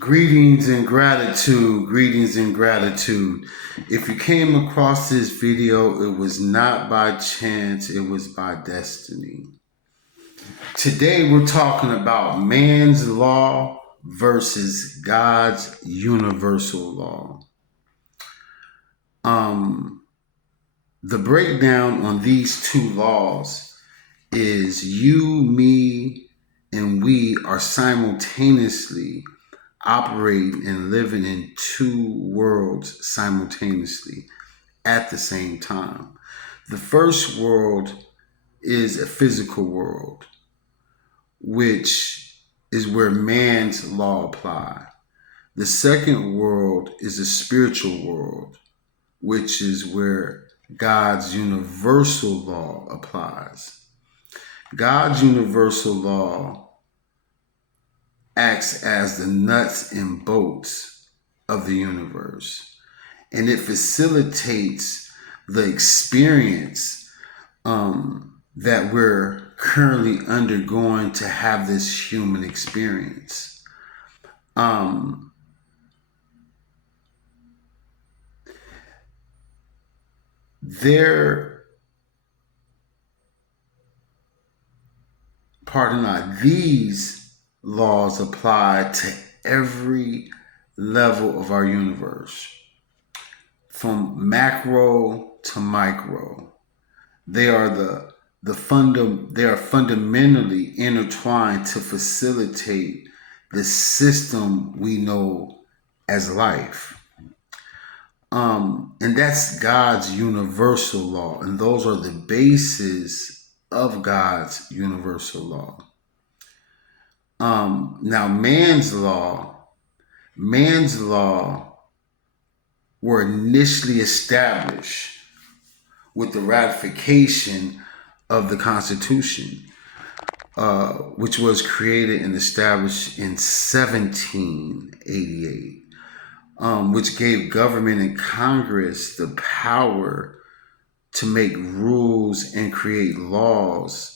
Greetings and gratitude, greetings and gratitude. If you came across this video, it was not by chance, it was by destiny. Today we're talking about man's law versus God's universal law. The breakdown on these two laws is you, me, and we are simultaneously operating and living in two worlds simultaneously at the same time. The first world is a physical world, which is where man's law applies. The second world is a spiritual world, which is where God's universal law applies. God's universal law acts as the nuts and bolts of the universe, and it facilitates the experience that we're currently undergoing to have this human experience. These laws apply to every level of our universe, from macro to micro. They are they are fundamentally intertwined to facilitate the system we know as life. And that's God's universal law, and those are the bases of God's universal law. Now, man's law were initially established with the ratification of the Constitution, which was created and established in 1788. Which gave government and Congress the power to make rules and create laws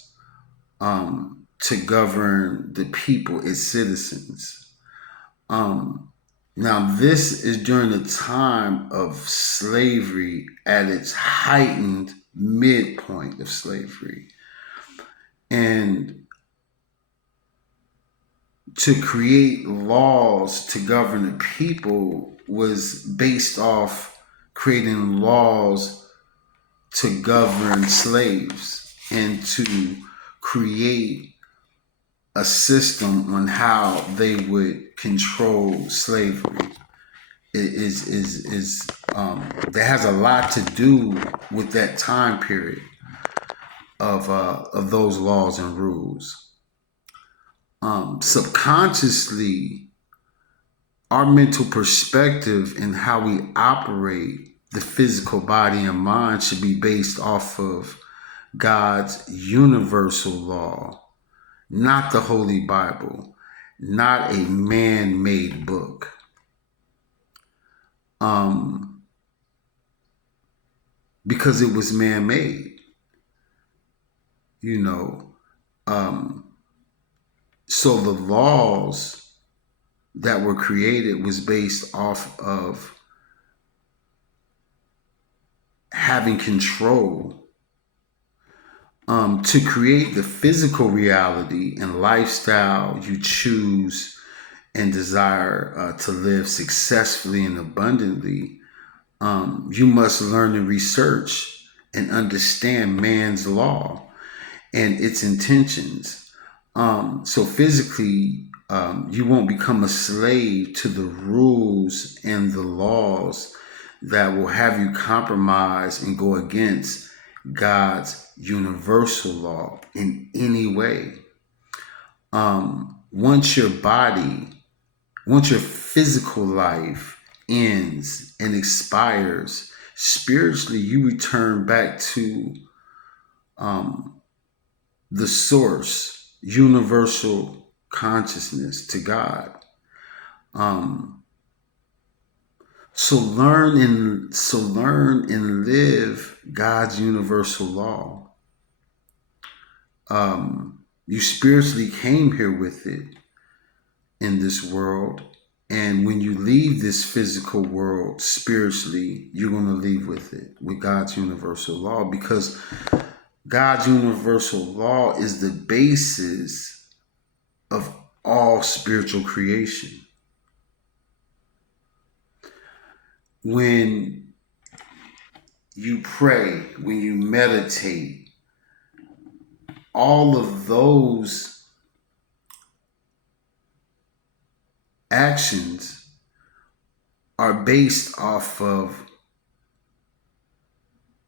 to govern the people, its citizens. Now, this is during the time of slavery at its heightened midpoint of slavery. And to create laws to govern the people was based off creating laws to govern slaves and to create a system on how they would control slavery. That has a lot to do with that time period of those laws and rules. Subconsciously, our mental perspective and how we operate the physical body and mind should be based off of God's universal law, not the Holy Bible, not a man-made book. Because it was man-made, so the laws that were created was based off of having control to create the physical reality and lifestyle you choose and desire to live successfully and abundantly. You must learn to research and understand man's law and its intentions. So physically, you won't become a slave to the rules and the laws that will have you compromise and go against God's universal law in any way. Once your physical life ends and expires, spiritually, you return back to the source, universal consciousness, to God. So learn and live God's universal law. You spiritually came here with it in this world, And when you leave this physical world spiritually, you're going to leave with it, with God's universal law, because God's universal law is the basis of all spiritual creation. When you pray, when you meditate, all of those actions are based off of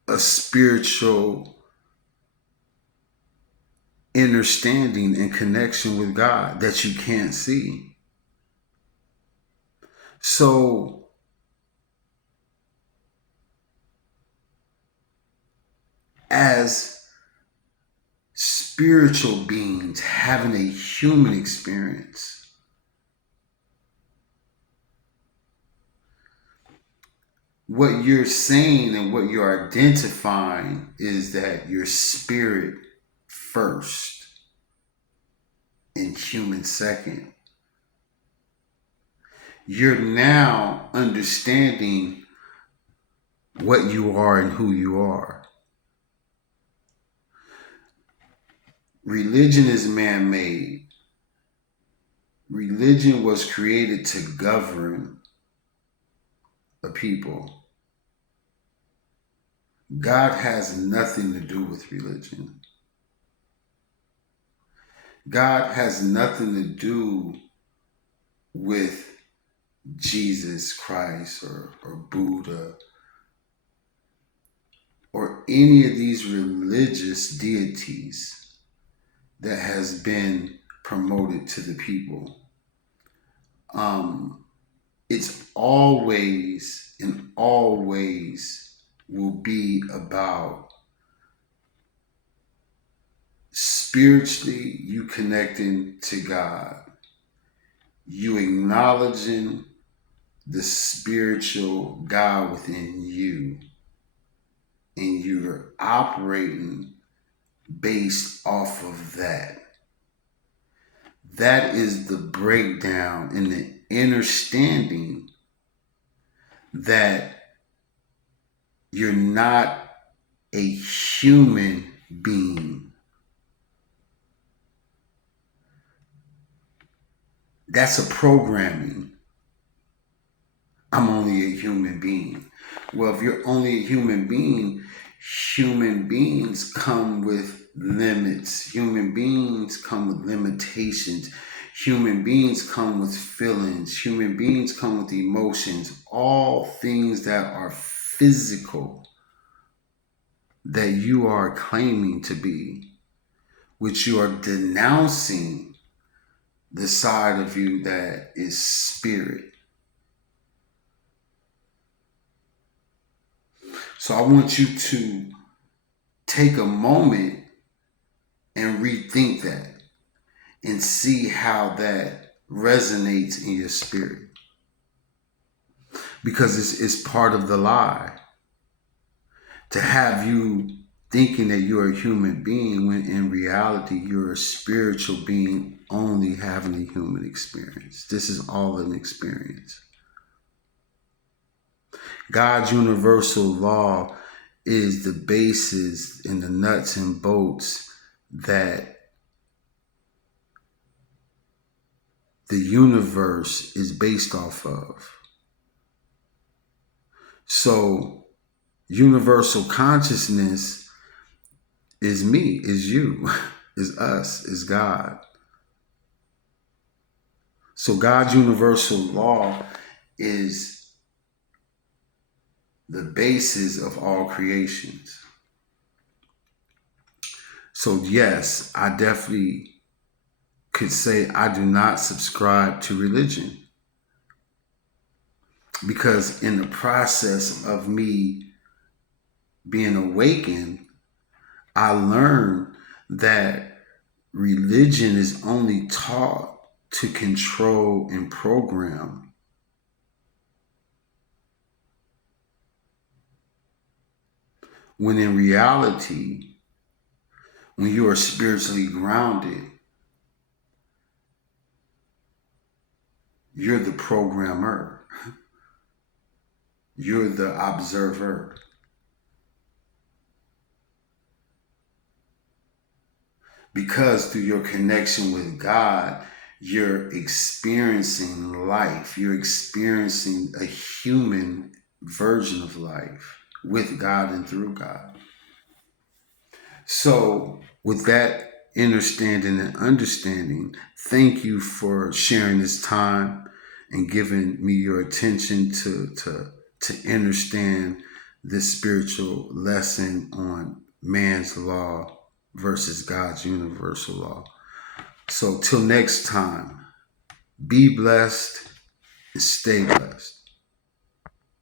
a spiritual understanding and connection with God that you can't see. So as spiritual beings having a human experience, what you're saying and what you're identifying is that you're spirit first and human second. You're now understanding what you are and who you are. Religion is man-made. Religion was created to govern a people. God has nothing to do with religion. God has nothing to do with Jesus Christ or Buddha or any of these religious deities that has been promoted to the people. It's always and always will be about spiritually you connecting to God, you acknowledging the spiritual God within you, and you're operating based off of that. That is the breakdown and the understanding that you're not a human being. That's a programming. I'm only a human being. Well, if you're only a human being, human beings come with limits. Human beings come with limitations. Human beings come with feelings. Human beings come with emotions. All things that are physical that you are claiming to be, which you are denouncing the side of you that is spirit. So I want you to take a moment and rethink that and see how that resonates in your spirit. Because it's part of the lie to have you thinking that you're a human being when in reality you're a spiritual being only having a human experience. This is all an experience. God's universal law is the basis and the nuts and bolts that the universe is based off of. So universal consciousness is me, is you, is us, is God. So God's universal law is the basis of all creations. So yes, I definitely could say I do not subscribe to religion, because in the process of me being awakened, I learned that religion is only taught to control and program. When in reality, when you are spiritually grounded, You're the programmer. You're the observer. Because through your connection with God, you're experiencing life. You're experiencing a human version of life with God and through God. So, with that understanding and understanding, thank you for sharing this time and giving me your attention to understand this spiritual lesson on man's law versus God's universal law. So, till next time, be blessed and stay blessed.